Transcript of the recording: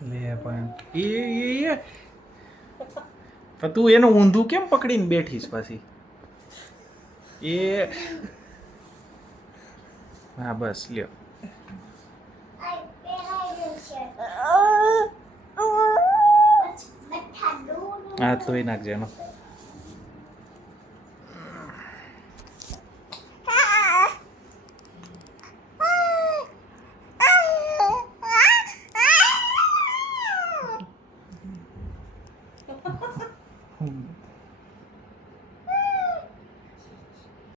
લે પણ એ પણ તું એનું ઊંધું કેમ પકડીને બેઠીશ પાછી એ હા બસ લ્યો હાથ ધોઈ નાખજે એનો